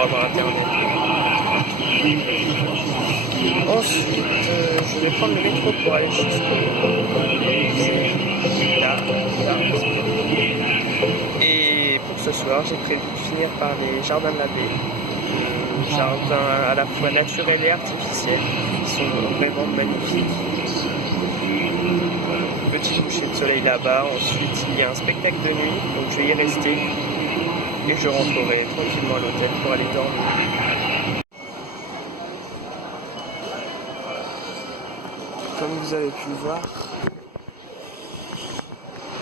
pour avoir internet. Ensuite, je vais prendre le métro pour aller jusqu'au là. Et pour ce soir, j'ai prévu de finir par les jardins de la baie. Jardins à la fois naturels et artificiels, qui sont vraiment magnifiques. Petit coucher de soleil là-bas. Ensuite, il y a un spectacle de nuit, donc je vais y rester. Et je rentrerai tranquillement à l'hôtel pour aller dormir. Comme vous avez pu le voir,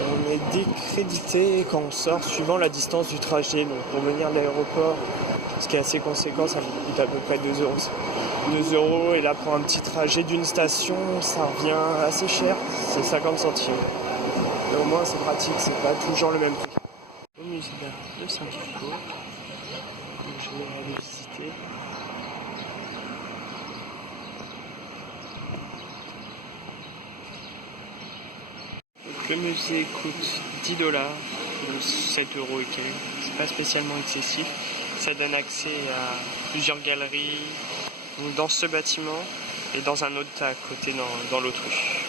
on est décrédité quand on sort suivant la distance du trajet. Donc pour venir de l'aéroport, ce qui est assez conséquent, ça vous coûte à peu près 2 euros. 2 euros, et là pour un petit trajet d'une station, ça revient assez cher, c'est 50 centimes. Mais au moins c'est pratique, c'est pas toujours le même prix. Au musée d'art de Saint-Pico, je vais aller visiter. Donc, le musée coûte 10 $, ou 7 euros et quelques. C'est pas spécialement excessif. Ça donne accès à plusieurs galeries dans ce bâtiment et dans un autre à côté dans l'autre rue.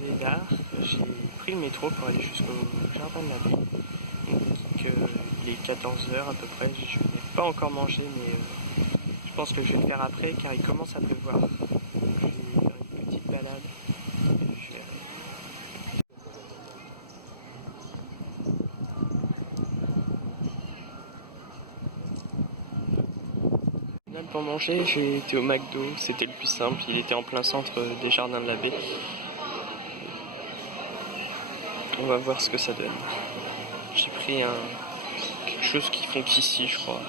Musée d'art, j'ai pris le métro pour aller jusqu'au jardin de la baie. Il est 14 h à peu près, je n'ai pas encore mangé, mais je pense que je vais le faire après car il commence à pleuvoir. Donc, je vais faire une petite balade. Pour manger, j'ai été au McDo, c'était le plus simple, il était en plein centre des jardins de la baie. On va voir ce que ça donne. J'ai pris quelque chose qu'ils font ici, je crois.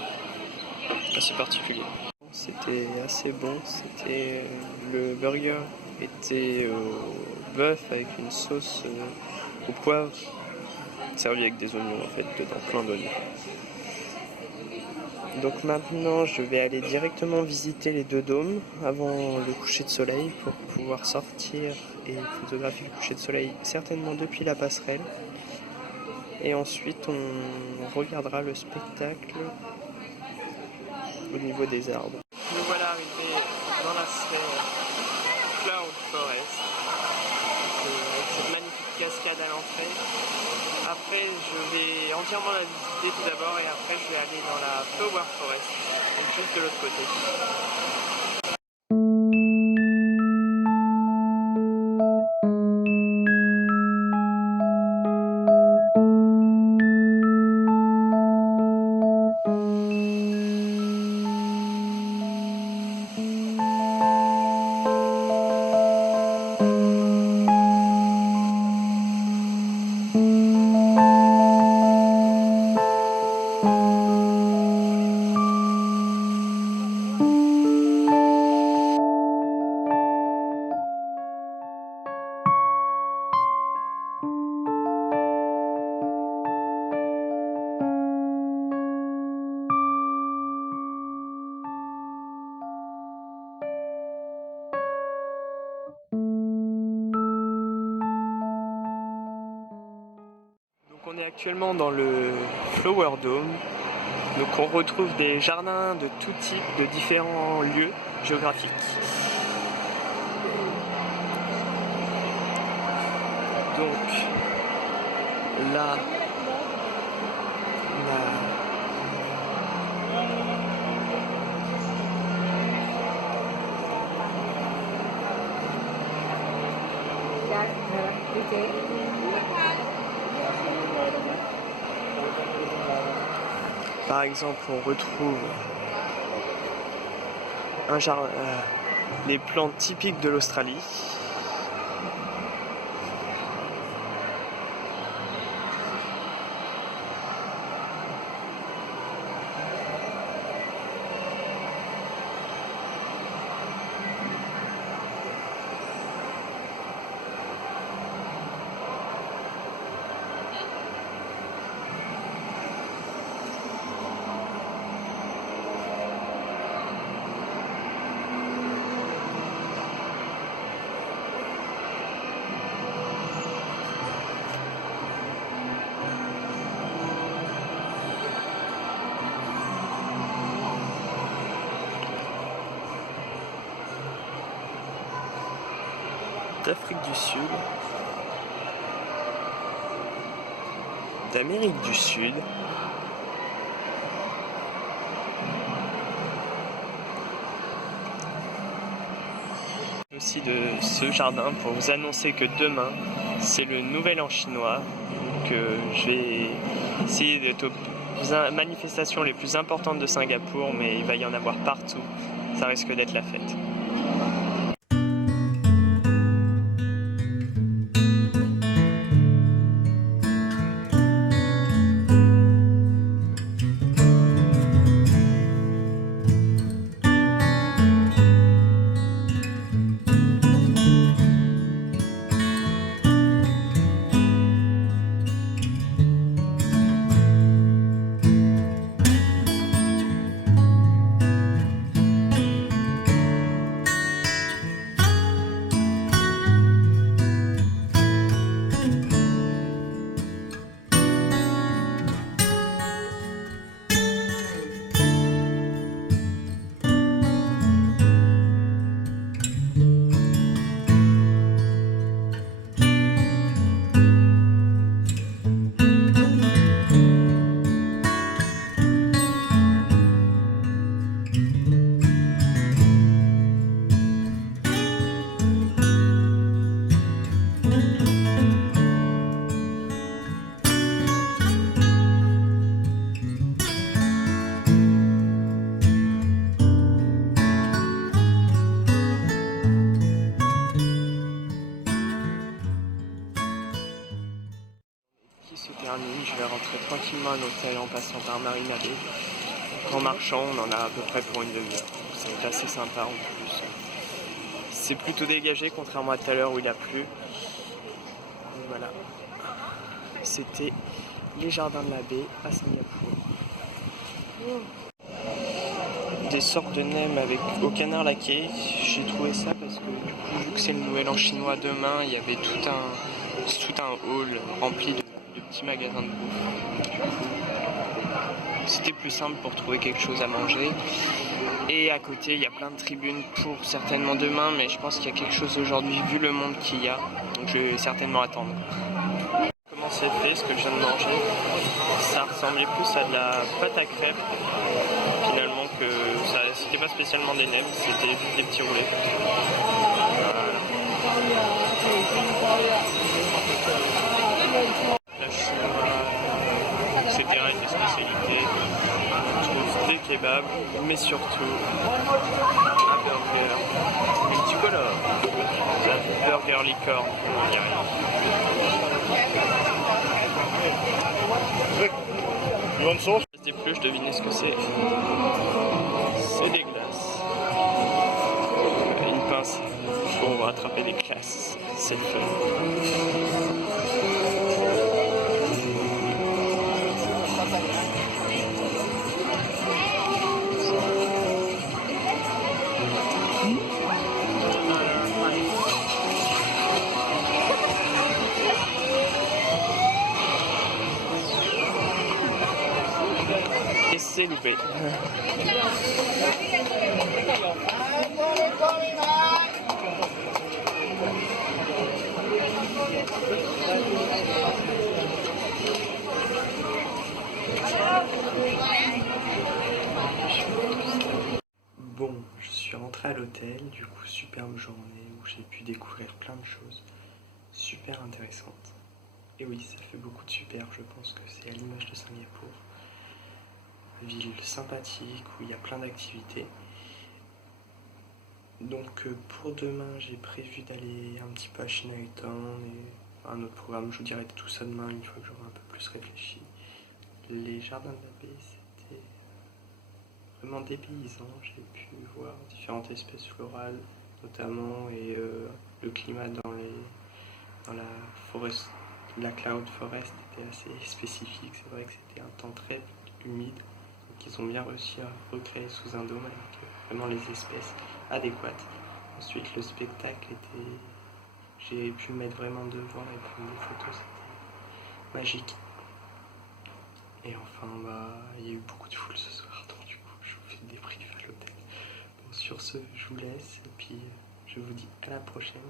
Assez particulier. C'était assez bon. C'était le burger était au bœuf avec une sauce au poivre, servi avec des oignons en fait, dedans, plein d'oignons. Donc maintenant, je vais aller directement visiter les 2 dômes avant le coucher de soleil pour pouvoir sortir et photographier le coucher de soleil, certainement depuis la passerelle. Et ensuite, on regardera le spectacle au niveau des arbres. Nous voilà arrivés dans la sphère Cloud Forest, avec cette magnifique cascade à l'entrée. Après, je vais entièrement la visiter tout d'abord et après, je vais aller dans la Flower Forest, donc juste de l'autre côté. On est actuellement dans le Flower Dome, donc on retrouve des jardins de tout type, de différents lieux géographiques. Donc là, Par exemple, on retrouve un jardin, les plantes typiques de l'Australie. D'Afrique du Sud, d'Amérique du Sud, aussi de ce jardin pour vous annoncer que demain c'est le nouvel an chinois, que je vais essayer d'être aux manifestations les plus importantes de Singapour, mais il va y en avoir partout, ça risque d'être la fête. Se termine, je vais rentrer tranquillement à l'hôtel en passant par Marina Bay. En marchant, on en a à peu près pour une demi-heure. C'est assez sympa en plus. C'est plutôt dégagé contrairement à tout à l'heure où il a plu. Donc voilà. C'était les jardins de la baie à Singapour. Des sortes de nems avec au canard laqué. J'ai trouvé ça parce que du coup, vu que c'est le nouvel an chinois demain, il y avait tout un hall rempli de petits magasins de bouffe. C'était plus simple pour trouver quelque chose à manger. Et à côté, il y a plein de tribunes pour certainement demain, mais je pense qu'il y a quelque chose aujourd'hui vu le monde qu'il y a. Donc je vais certainement attendre. Comment c'est fait ce que je viens de manger? Ça ressemblait plus à de la pâte à crêpes. Finalement, que ça, c'était pas spécialement des nems, c'était des petits roulés. Voilà. La chinoise, etc. est des spécialités. On trouve des kebabs, mais surtout un burger multicolore. Un burger licorne, on dirait. Des plus, devinez ce que c'est. C'est des glaces. Une pince pour attraper les glaces. C'est le fun. Et c'est loupé. Bon, je suis rentré à l'hôtel, du coup superbe journée où j'ai pu découvrir plein de choses super intéressantes. Et oui, ça fait beaucoup de super, je pense que c'est à l'image de Singapour. ville sympathique où il y a plein d'activités. Donc pour demain, j'ai prévu d'aller un petit peu à Chinatown et un autre programme. Je vous dirai tout ça demain une fois que j'aurai un peu plus réfléchi. Les jardins de la baie, c'était vraiment dépaysant. J'ai pu voir différentes espèces florales notamment et le climat dans la forest, la cloud forest était assez spécifique. C'est vrai que c'était un temps très humide. Donc ils ont bien réussi à recréer sous un dôme avec vraiment les espèces adéquates. Ensuite le spectacle était... J'ai pu me mettre vraiment devant et prendre des photos, c'était magique. Et enfin, il y a eu beaucoup de foule ce soir, donc du coup, je vous fais des briefs à l'hôtel. Bon, sur ce, je vous laisse et puis je vous dis à la prochaine.